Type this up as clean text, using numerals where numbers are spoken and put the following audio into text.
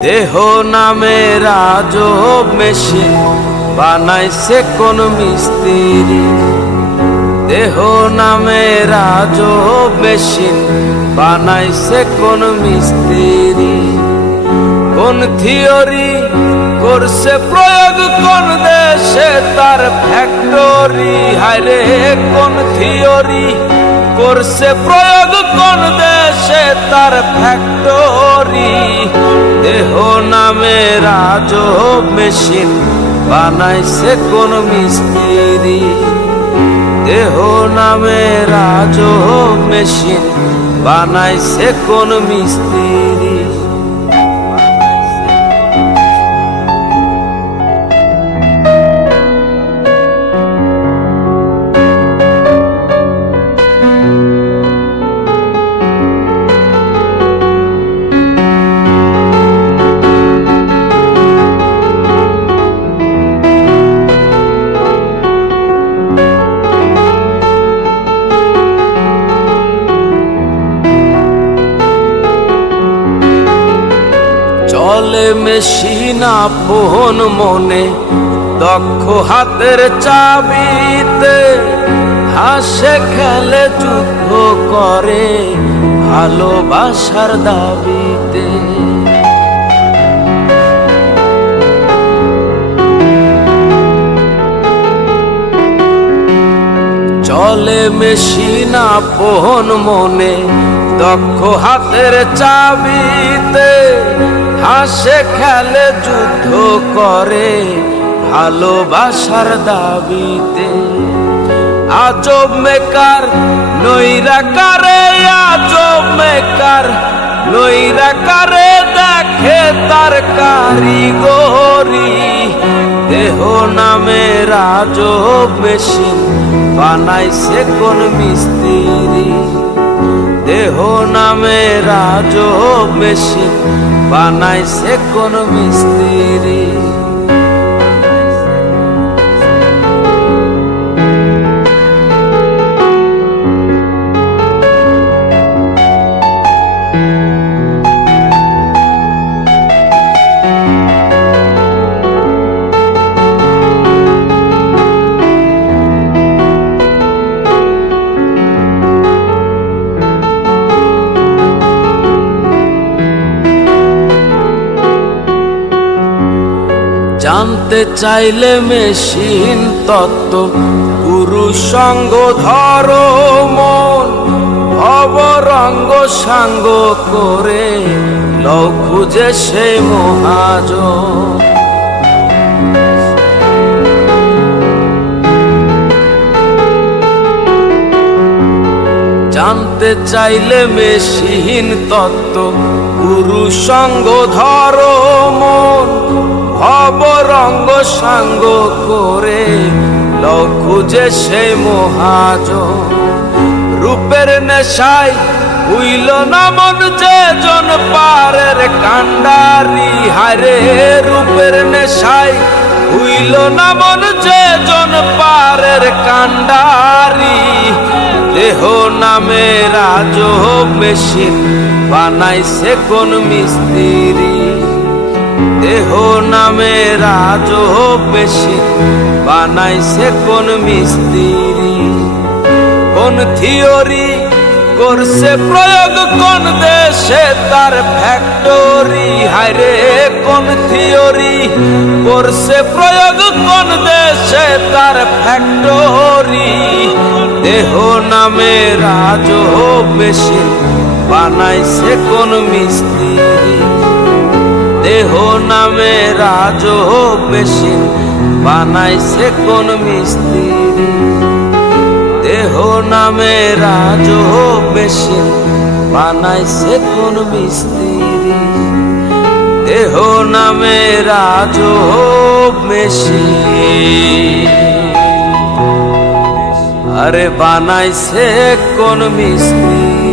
দেহ নামে রাজব মেশিন বানাইছে কোন মিস্ত্রি। দেহ নামে রাজব মেশিন বানাইছে কোন মিস্ত্রি। কোন থিওরি করছে প্রয়োগ কোন দেশে তার ফ্যাক্টরি। হায়রে কোন থিওরি করছে প্রয়োগ কোন দেশে তার ফ্যাক্টরি। দেহ নামে রাজব মেশিন বানাইছে কোন মিস্ত্রি। দেহ নামে রাজব মেশিন বানাইছে কোন মিস্ত্রি। চলে মেশিন আপন মনে দক্ষ হাতের চাবিতে। হাসে খেলে যুদ্ধ করে ভালোবাসার দাবিতে। চলে মেশিন আপন মনে দক্ষ হাতের চাবিতে। হাসে খেলে যুদ্ধ করে ভালোবাসার দাবিতে। আজব মেকার নৈরাকারে, আজব মেকার নৈরাকারে দেখে তার কারিগরি। দেহ নামে রাজব মেশিন বানাইছে কোন মিস্ত্রি। দেহ নামে রাজব মেশিন বানাইছে কোন মিস্ত্রি। জানতে চাইলে মেশিন তত্ত্ব পুরুষ সঙ্গ ধরো মন। ভবরঙ্গ সাঙ্গ করে লও খুঁজে সেই মহাজন। জানতে চাইলে মেশিন তত্ত্ব পুরুষ সঙ্গ ধরো মন। ভবরঙ্গ সাঙ্গ করে লও খুঁজে সেই মহাজন। রূপের নেশায় হইল না মন যে জন পারের কান্ডারি। হায়রে রূপের নেশায় হইল না মন যে জন পারের কান্ডারি। দেহ নামে রাজব মেশিন বানাইছে কোন মিস্ত্রি। দেহ নামে রাজব মেশিন বানাইছে কোন মিস্ত্রি। কোন থিওরি করছে প্রয়োগ কোন দেশে তার ফ্যাক্টরি। হায়রে কোন থিওরি করছে প্রয়োগ কোন দেশে তার ফ্যাক্টরি। দেহ নামে রাজব মেশিন বানাইছে কোন মিস্ত্রি। দেহ নামে রাজব মেশিন বানাইছে কোন মিস্ত্রি। দেহ নামে রাজব মেশিন বানাইছে কোন মিস্ত্রি। দেহ নামে রাজব মেশিন আরে বানাইছে কোন মিস্ত্রি।